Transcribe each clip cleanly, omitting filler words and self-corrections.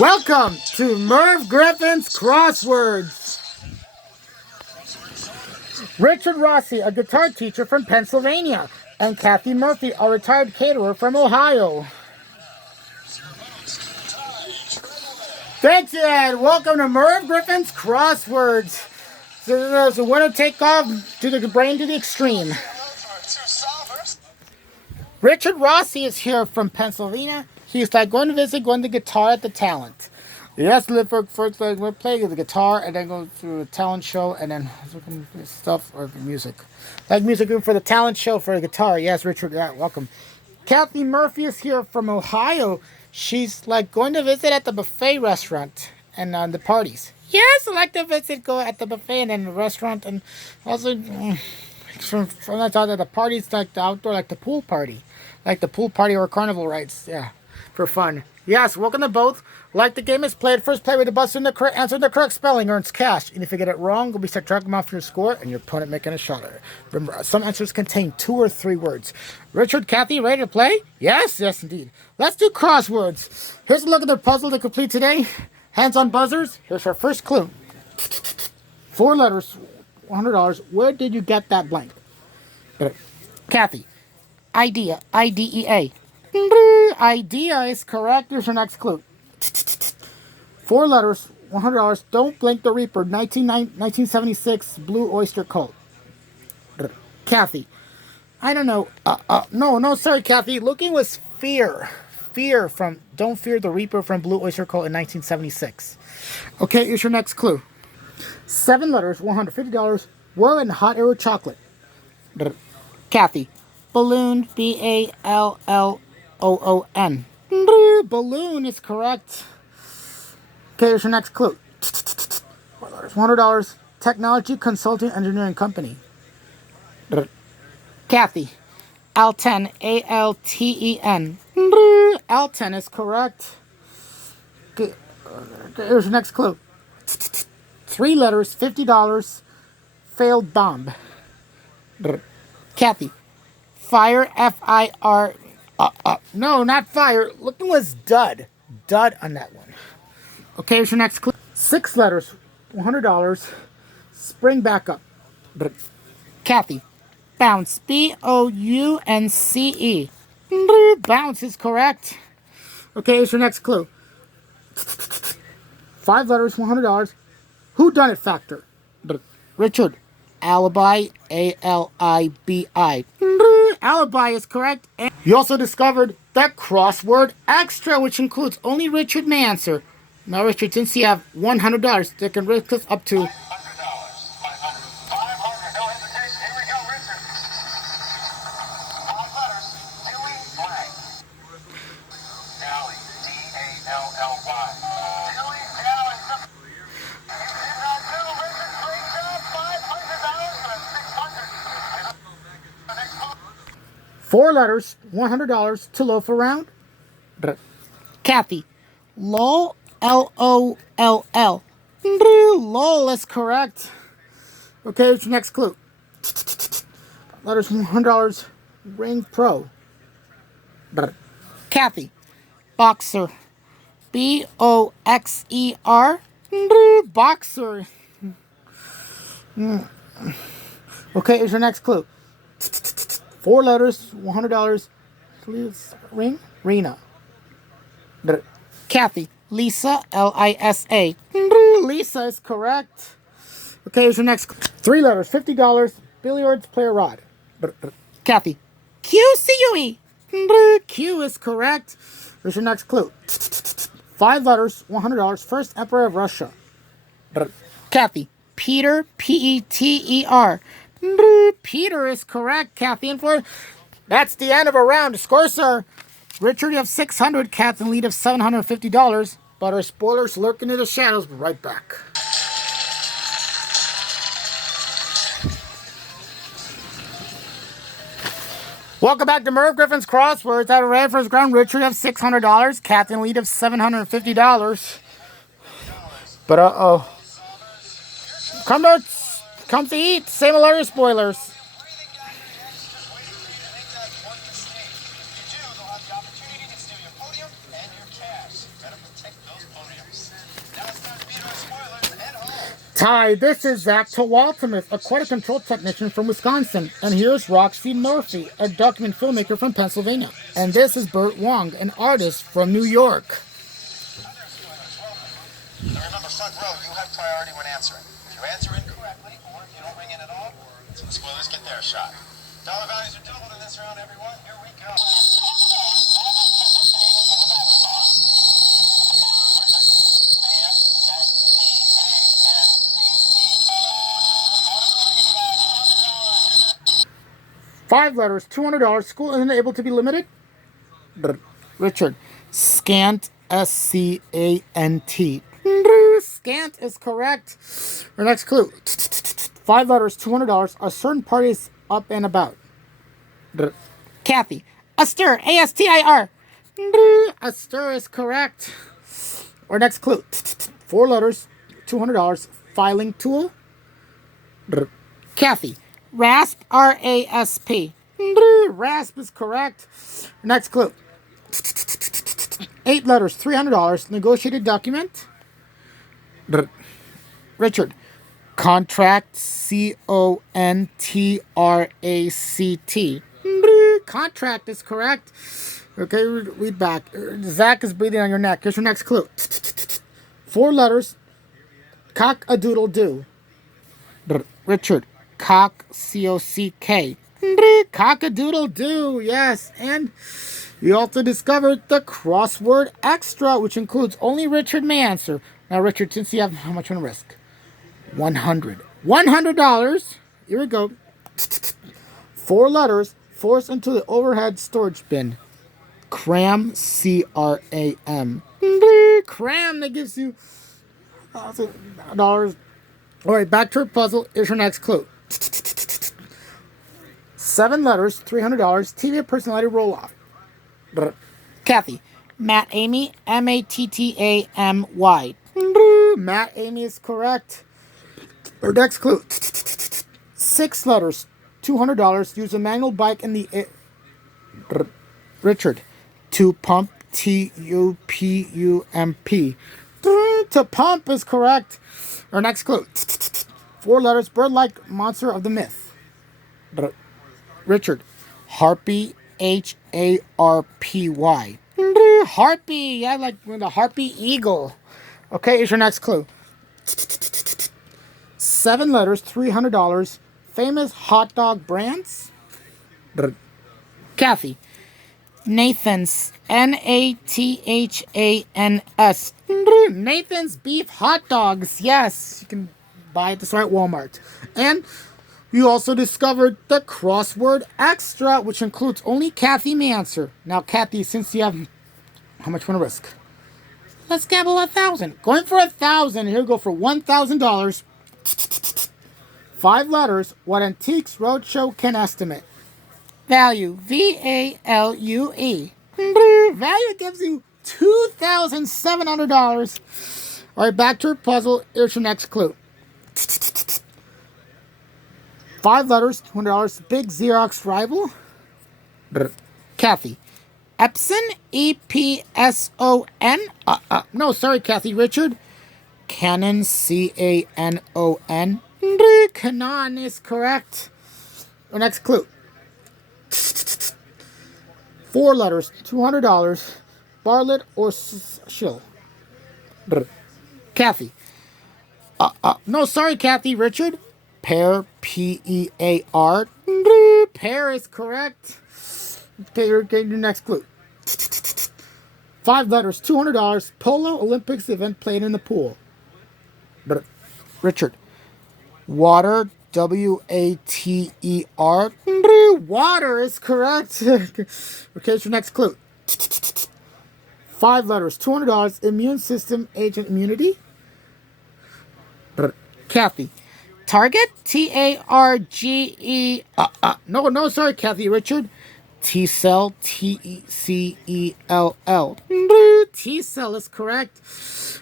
Welcome to Merv Griffin's Crosswords. Richard Rossi, a guitar teacher from Pennsylvania, and Kathy Murphy, a retired caterer from Ohio. Thanks, Ed. Welcome to Merv Griffin's Crosswords. So the winner take off to the brain to the extreme. Richard Rossi is here from Pennsylvania. He's like going to guitar at the talent. Yes, live for first like we're playing the guitar and then go through a talent show and then stuff or music. Like music for the talent show for the guitar. Yes, Richard, yeah, welcome. Kathy Murphy is here from Ohio. She's like going to visit at the buffet restaurant and the parties. Yes, I like to go at the buffet and then the restaurant and also from I thought that the parties like the outdoor, like the pool party. Like the pool party or carnival rides, yeah, for fun. Yes, welcome to both. Like the game is played, first play with the buzzer and answer the correct spelling earns cash. And if you get it wrong, we'll be subtracting off your score and your opponent making a shot at it. Remember, some answers contain 2 or 3 words. Richard, Kathy, ready to play? Yes, yes indeed. Let's do crosswords. Here's a look at the puzzle to complete today. Hands on buzzers. Here's our first clue. 4 letters, $100. Where did you get that blank? Kathy. Idea. IDEA. Idea is correct. Here's your next clue. 4 letters, $100. Don't Blink the Reaper. 1976 Blue Oyster Cult. Kathy. I don't know. No, sorry, Kathy. Looking was Fear. Fear from Don't Fear the Reaper from Blue Oyster Cult in 1976. Okay, here's your next clue. 7 letters, $150. Were in Hot Aero Chocolate. Kathy. Balloon, BALLOON. Balloon is correct. Okay, here's your next clue. $100. Technology Consulting Engineering Company. Kathy. Alten, ALTEN. Alten is correct. Okay, here's your next clue. 3 letters, $50. Failed bomb. Kathy. Fire, FIR. No, not fire. Looking was dud. Dud on that one. Okay, here's your next clue. 6 letters, $100. Spring back up. Kathy. Bounce, BOUNCE. Bounce is correct. Okay, here's your next clue. 5 letters, $100. Who done it factor? Richard. Alibi, ALIBI. Alibi is correct. And you also discovered that crossword extra, which includes only Richard may answer. Now, Richard, since you have $100, they can risk us up to $500. No hesitation. Here we go, Richard. 5 letters. Dilly blank. Dally. DALLY. Dilly Dally. You did not do, Richard. Great job. $500 for 600. 4 letters, $100 to loaf around. Kathy. LOL, LOLL. LOL is correct. Okay, here's your next clue. Letters, $100. Ring Pro. Kathy. Boxer. BOXER. Boxer. Okay, here's your next clue. 4 letters, $100. Please, ring, Rena. Kathy. Lisa, LISA. Lisa is correct. Okay, here's your next 3 letters, $50. Billiards player rod. Kathy. QCUE. Q is correct. Here's your next clue. 5 letters, $100. First Emperor of Russia. Kathy. Peter, PETER. Peter is correct, Kathy. And for that's the end of a round. The scores are Richard, you have 600. Kathy in lead of $750. But our spoilers lurking in the shadows. We'll be right back. Welcome back to Merv Griffin's Crosswords. At a red first ground, Richard, you have $600. Kathy in lead of $750. But come to eat. Same alert spoilers. Hi, this is Zach Towaltimus, a quality control technician from Wisconsin. And here's Roxy Murphy, a document filmmaker from Pennsylvania. And this is Burt Wong, an artist from New York. Now remember, front row, you have priority when answering. If you answer incorrectly, or if you don't ring in at all, the spoilers get their shot. Dollar values are doubled in this round, everyone. Here we go. Five letters, $200. School isn't able to be limited. Richard, scant, S-C-A-N-T. Scant is correct. Your next clue. Five letters, $200. A certain party is up and about. Kathy, astir, A-S-T-I-R. A stir is correct. Our next clue. Four letters, $200. Filing tool. Kathy, rasp, R-A-S-P. Rasp is correct. Next clue. Eight letters, $300. Negotiated document. Richard, contract, C-O-N-T-R-A-C-T. Contract is correct. Okay, read back. Zach is breathing on your neck. Here's your next clue. Four letters, cock-a-doodle-doo. Richard, cock, C-O-C-K. Cock-a-doodle-doo, yes. And we also discovered the crossword extra, which includes only Richard may answer. Now, Richard, since you have, how much you want to risk? $100. Here we go. Four letters, force into the overhead storage bin. Cram, C-R-A-M. Cram, that gives you $1,000. All right, back to our puzzle. Here's your next clue. Seven letters, $300. TV personality roll off. Kathy, Matt Amy, M-A-T-T-A-M-Y. Matt Amy is correct. Our next clue. Six letters, $200. Use a manual bike in the Richard, to pump, T-U-P-U-M-P. To pump is correct. Our next clue. Four letters, bird-like monster of the myth. Richard, harpy, H-A-R-P-Y. Harpy, I like the harpy eagle. Okay, here's your next clue. Seven letters, $300. Famous hot dog brands. Kathy, Nathan's, N-A-T-H-A-N-S. Nathan's beef hot dogs. Yes, you can buy at the store at Walmart. And you also discovered the crossword extra, which includes only Kathy may answer. Now, Kathy, since you have, how much you want to risk? Let's gamble 1,000. Going for 1,000. Here we go for $1,000. Five letters. What Antiques Roadshow can estimate? Value, V-A-L-U-E. Value gives you $2,700. All right, back to our puzzle. Here's your next clue. Five letters, $200. Big Xerox rival. Kathy, Epson, E-P-S-O-N. No, sorry, Kathy. Richard, Canon, C-A-N-O-N. Canon is correct. Our next clue. Four letters, $200. Bartlett or Shill. Kathy. No, sorry, Kathy. Richard. Pear, P-E-A-R. Pear is correct. Okay, you're getting your next clue. Five letters, $200. Polo Olympics event played in the pool. Richard. Water, W-A-T-E-R. Water is correct. Okay, it's your next clue. Five letters, $200. Immune system agent immunity. Kathy. Target, T-A-R-G-E. No, sorry, Kathy. Richard. T-cell, T-E-C-E-L-L. T-cell is correct.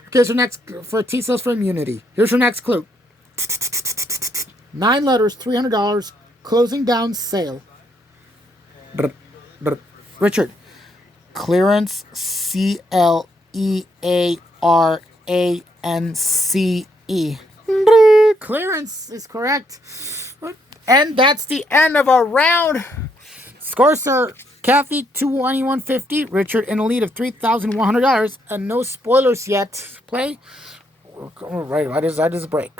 Okay, here's your next, for T-cells for immunity. Here's your next clue. Nine letters, $300. Closing down sale. Richard. Clearance, C-L-E-A-R-A-N-C-E. clearance is correct. And that's the end of our round. Scores are Kathy 221.50, Richard in the lead of $3,100, and no spoilers yet. Play. Right, that is a break.